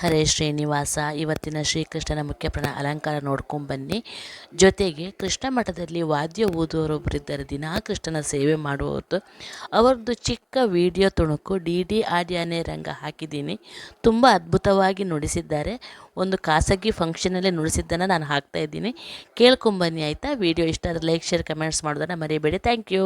ಹರೇ ಶ್ರೀನಿವಾಸ. ಇವತ್ತಿನ ಶ್ರೀಕೃಷ್ಣನ ಮುಖ್ಯಪ್ರಾಣ ಅಲಂಕಾರ ನೋಡ್ಕೊಂಬನ್ನಿ. ಜೊತೆಗೆ ಕೃಷ್ಣ ಮಠದಲ್ಲಿ ವಾದ್ಯ ಊದುವರೊಬ್ಬರಿದ್ದಾರೆ, ದಿನಾ ಕೃಷ್ಣನ ಸೇವೆ ಮಾಡುವವ್ರದ್ದು. ಅವ್ರದ್ದು ಚಿಕ್ಕ ವಿಡಿಯೋ ತುಣುಕು ಡಿ ಆಡ್ಯಾನೆ ರಂಗ ಹಾಕಿದ್ದೀನಿ. ತುಂಬ ಅದ್ಭುತವಾಗಿ ನುಡಿಸಿದ್ದಾರೆ. ಒಂದು ಖಾಸಗಿ ಫಂಕ್ಷನಲ್ಲೇ ನುಡಿಸಿದ್ದನ್ನು ನಾನು ಹಾಕ್ತಾಯಿದ್ದೀನಿ, ಕೇಳ್ಕೊಂಬನ್ನಿ ಆಯಿತಾ. ವಿಡಿಯೋ ಇಷ್ಟ ಆದರೆ ಲೈಕ್ ಶೇರ್ ಕಮೆಂಟ್ಸ್ ಮಾಡೋದನ್ನು ಮರಿಬೇಡಿ. Thank you.